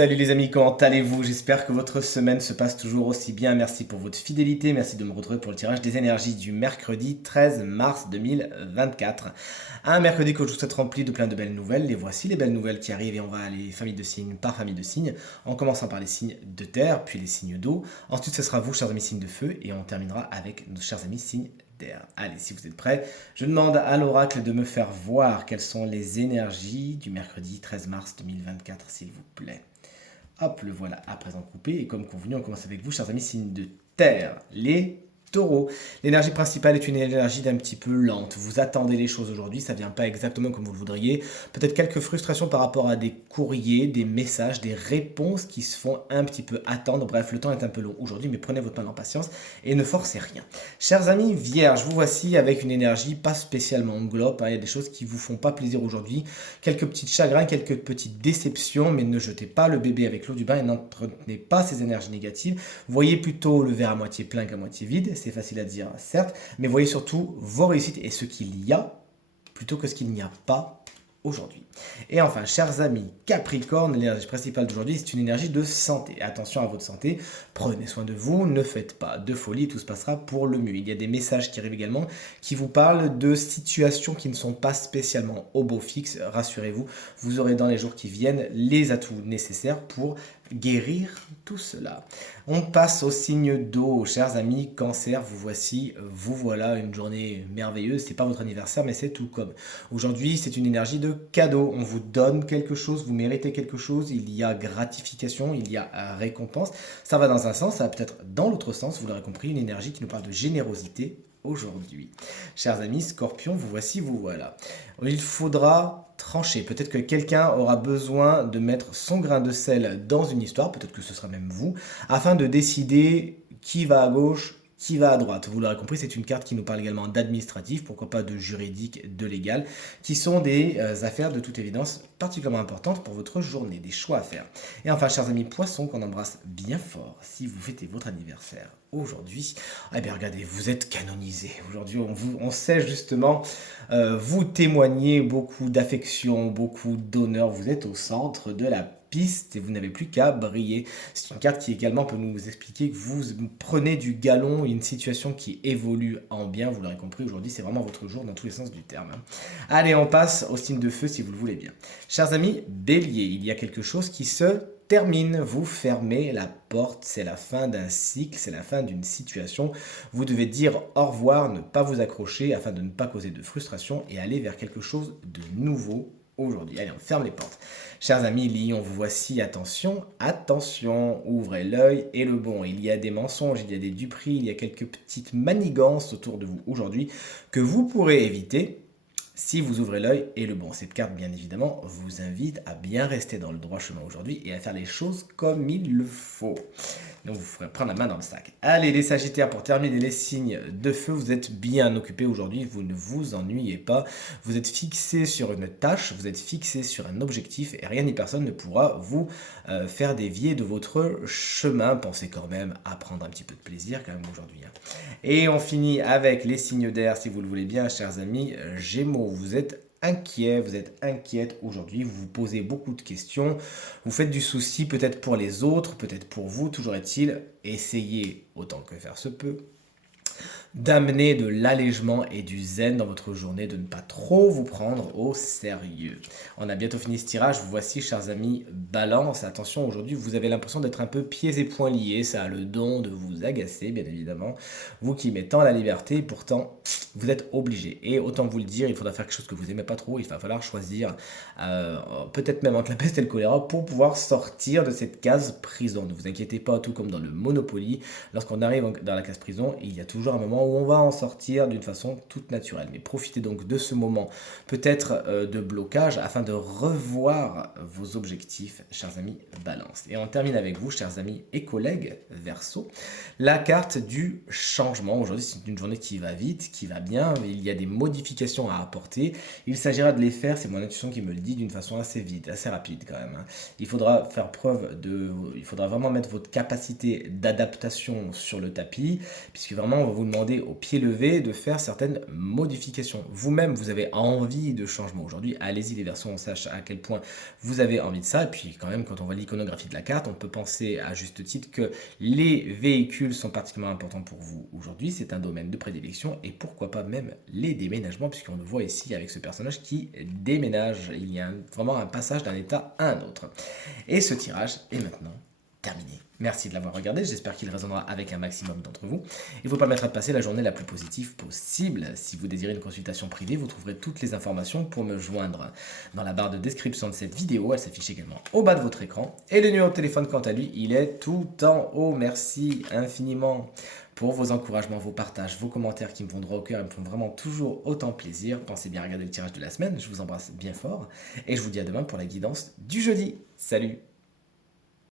Salut les amis, comment allez-vous? J'espère que votre semaine se passe toujours aussi bien. Merci pour votre fidélité, merci de me retrouver pour le tirage des énergies du mercredi 13 mars 2024. Un mercredi que je vous souhaite rempli de plein de belles nouvelles. Les voici les belles nouvelles qui arrivent et on va aller famille de signes par famille de signes, en commençant par les signes de terre, puis les signes d'eau. Ensuite ce sera vous, chers amis signes de feu, et on terminera avec nos chers amis signes d'air. Allez, si vous êtes prêts, je demande à l'oracle de me faire voir quelles sont les énergies du mercredi 13 mars 2024, s'il vous plaît. Hop, le voilà à présent coupé. Et comme convenu, on commence avec vous, chers amis, signes de terre, les taureaux. L'énergie principale est une énergie d'un petit peu lente. Vous attendez les choses aujourd'hui, ça ne vient pas exactement comme vous le voudriez. Peut-être quelques frustrations par rapport à des courriers, des messages, des réponses qui se font un petit peu attendre. Bref, le temps est un peu long aujourd'hui, mais prenez votre mal en patience et ne forcez rien. Chers amis vierges, vous voici avec une énergie pas spécialement globe. Il y a des choses qui ne vous font pas plaisir aujourd'hui. Quelques petits chagrins, quelques petites déceptions, mais ne jetez pas le bébé avec l'eau du bain et n'entretenez pas ces énergies négatives. Voyez plutôt le verre à moitié plein qu'à moitié vide. C'est facile à dire, certes, mais voyez surtout vos réussites et ce qu'il y a plutôt que ce qu'il n'y a pas aujourd'hui. Et enfin, chers amis Capricorne, l'énergie principale d'aujourd'hui, c'est une énergie de santé. Attention à votre santé, prenez soin de vous, ne faites pas de folie, tout se passera pour le mieux. Il y a des messages qui arrivent également qui vous parlent de situations qui ne sont pas spécialement au beau fixe. Rassurez-vous, vous aurez dans les jours qui viennent les atouts nécessaires pour guérir tout cela. On passe au signe d'eau, chers amis Cancer, vous voici, vous voilà, une journée merveilleuse. C'est pas votre anniversaire, mais c'est tout comme. Aujourd'hui, c'est une énergie de cadeau. On vous donne quelque chose, vous méritez quelque chose, il y a gratification, il y a récompense. Ça va dans un sens, ça va peut-être dans l'autre sens, vous l'aurez compris, une énergie qui nous parle de générosité aujourd'hui. Chers amis Scorpion, vous voici, vous voilà. Il faudra trancher. Peut-être que quelqu'un aura besoin de mettre son grain de sel dans une histoire, peut-être que ce sera même vous, afin de décider qui va à gauche, qui va à droite. Vous l'aurez compris, c'est une carte qui nous parle également d'administratif, pourquoi pas de juridique, de légal, qui sont des affaires de toute évidence particulièrement importantes pour votre journée, des choix à faire. Et enfin, chers amis poissons, qu'on embrasse bien fort si vous fêtez votre anniversaire aujourd'hui, eh bien regardez, vous êtes canonisé. Aujourd'hui, on sait justement vous témoigner beaucoup d'affection, beaucoup d'honneur. Vous êtes au centre de la piste et vous n'avez plus qu'à briller. C'est une carte qui également peut nous expliquer que vous prenez du galon, une situation qui évolue en bien. Vous l'aurez compris, aujourd'hui, c'est vraiment votre jour dans tous les sens du terme. Allez, on passe au signe de feu si vous le voulez bien. Chers amis, bélier, il y a quelque chose qui se termine, vous fermez la porte, c'est la fin d'un cycle, c'est la fin d'une situation. Vous devez dire au revoir, ne pas vous accrocher afin de ne pas causer de frustration et aller vers quelque chose de nouveau aujourd'hui. Allez, on ferme les portes. Chers amis Lion, vous voici, attention, attention, ouvrez l'œil et le bon. Il y a des mensonges, il y a des duperies, il y a quelques petites manigances autour de vous aujourd'hui que vous pourrez éviter si vous ouvrez l'œil et le bon. Cette carte, bien évidemment, vous invite à bien rester dans le droit chemin aujourd'hui et à faire les choses comme il le faut. Donc vous ferez prendre la main dans le sac. Allez les Sagittaires, pour terminer les signes de feu, vous êtes bien occupés aujourd'hui, vous ne vous ennuyez pas. Vous êtes fixé sur une tâche, vous êtes fixé sur un objectif et rien ni personne ne pourra vous faire dévier de votre chemin. Pensez quand même à prendre un petit peu de plaisir quand même aujourd'hui. Et on finit avec les signes d'air, si vous le voulez bien, chers amis Gémeaux. Vous êtes inquiet, vous êtes inquiète aujourd'hui, vous vous posez beaucoup de questions, vous faites du souci peut-être pour les autres, peut-être pour vous, toujours est-il, essayez autant que faire se peut d'amener de l'allègement et du zen dans votre journée, de ne pas trop vous prendre au sérieux. On a bientôt fini ce tirage, vous voici chers amis Balance, attention aujourd'hui vous avez l'impression d'être un peu pieds et poings liés, ça a le don de vous agacer bien évidemment, vous qui aimez tant la liberté, pourtant vous êtes obligé, et autant vous le dire, il faudra faire quelque chose que vous n'aimez pas trop, il va falloir choisir peut-être même entre la peste et le choléra pour pouvoir sortir de cette case prison. Ne vous inquiétez pas, tout comme dans le Monopoly, lorsqu'on arrive dans la case prison, il y a toujours un moment où on va en sortir d'une façon toute naturelle. Mais profitez donc de ce moment, peut-être de blocage, afin de revoir vos objectifs, chers amis Balance. Et on termine avec vous, chers amis et collègues Verseau, la carte du changement. Aujourd'hui, c'est une journée qui va vite, qui va bien, il y a des modifications à apporter. Il s'agira de les faire, c'est mon intuition qui me le dit, d'une façon assez vite, assez rapide quand même. Il faudra faire preuve il faudra vraiment mettre votre capacité d'adaptation sur le tapis, puisque vraiment on va vous demander demander au pied levé de faire certaines modifications. Vous-même, vous avez envie de changement aujourd'hui, allez-y les Verseaux, on sache à quel point vous avez envie de ça. Et puis quand même, quand on voit l'iconographie de la carte, on peut penser à juste titre que les véhicules sont particulièrement importants pour vous aujourd'hui. C'est un domaine de prédilection et pourquoi pas même les déménagements, puisqu'on le voit ici avec ce personnage qui déménage. Il y a vraiment un passage d'un état à un autre. Et ce tirage est maintenant terminé. Merci de l'avoir regardé, j'espère qu'il résonnera avec un maximum d'entre vous. Il vous permettra de passer la journée la plus positive possible. Si vous désirez une consultation privée, vous trouverez toutes les informations pour me joindre dans la barre de description de cette vidéo. Elle s'affiche également au bas de votre écran. Et le numéro de téléphone, quant à lui, il est tout en haut. Merci infiniment pour vos encouragements, vos partages, vos commentaires qui me vont droit au cœur et me font vraiment toujours autant plaisir. Pensez bien à regarder le tirage de la semaine. Je vous embrasse bien fort et je vous dis à demain pour la guidance du jeudi. Salut!